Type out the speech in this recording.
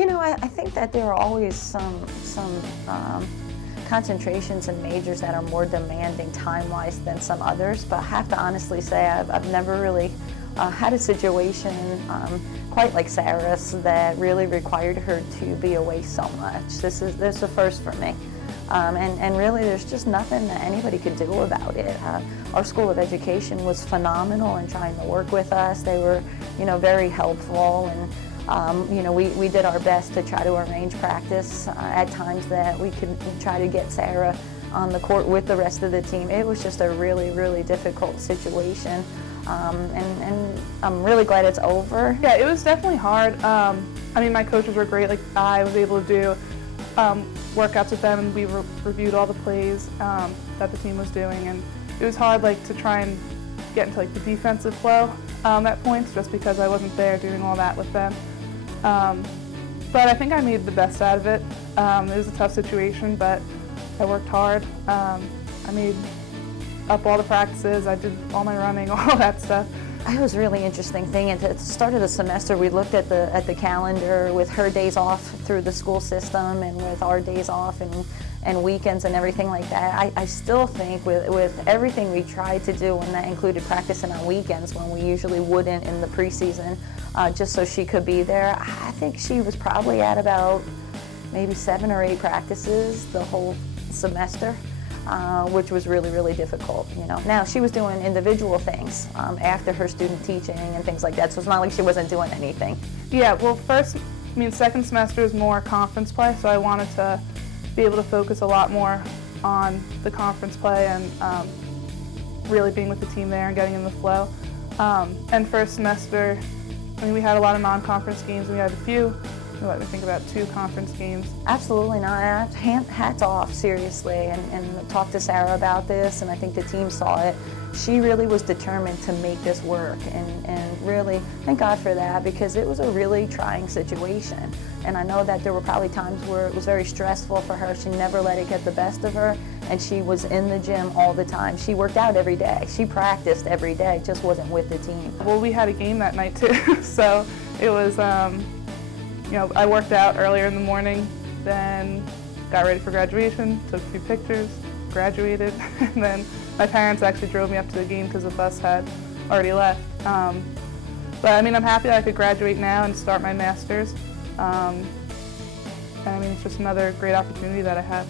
I think that there are always some concentrations and majors that are more demanding time-wise than some others, but I have to honestly say I've never really had a situation quite like Sarah's that really required her to be away so much. This is the first for me. And really there's just nothing that anybody could do about it. Our School of Education was phenomenal in trying to work with us. They were, very helpful, and we did our best to try to arrange practice at times that we could try to get Sara on the court with the rest of the team. It was just a really, really difficult situation, and I'm really glad it's over. Yeah, it was definitely hard. My coaches were great. Like, I was able to do workouts with them, and we reviewed all the plays that the team was doing, and it was hard to try and get into the defensive flow at points, just because I wasn't there doing all that with them. But I think I made the best out of it. It was a tough situation, but I worked hard. I made up all the practices, I did all my running, all that stuff. It was a really interesting thing. At the start of the semester, we looked at the calendar with her days off through the school system and with our days off and weekends and everything like that. I still think with everything we tried to do, and that included practicing on weekends when we usually wouldn't in the preseason, just so she could be there, I think she was probably at about maybe 7 or 8 practices the whole semester. Which was really, really difficult, Now, she was doing individual things after her student teaching and things like that, so it's not like she wasn't doing anything. Yeah, well, second semester is more conference play, so I wanted to be able to focus a lot more on the conference play and really being with the team there and getting in the flow. And first semester, we had a lot of non-conference games, and we had a few. I think about 2 conference games. Absolutely not. Hats off, seriously, and talked to Sara about this, and I think the team saw it. She really was determined to make this work, and really, thank God for that, because it was a really trying situation. And I know that there were probably times where it was very stressful for her. She never let it get the best of her, and she was in the gym all the time. She worked out every day. She practiced every day, just wasn't with the team. Well, we had a game that night too, so it was, I worked out earlier in the morning, then got ready for graduation, took a few pictures, graduated, and then my parents actually drove me up to the game because the bus had already left. But I'm happy that I could graduate now and start my master's. And it's just another great opportunity that I have.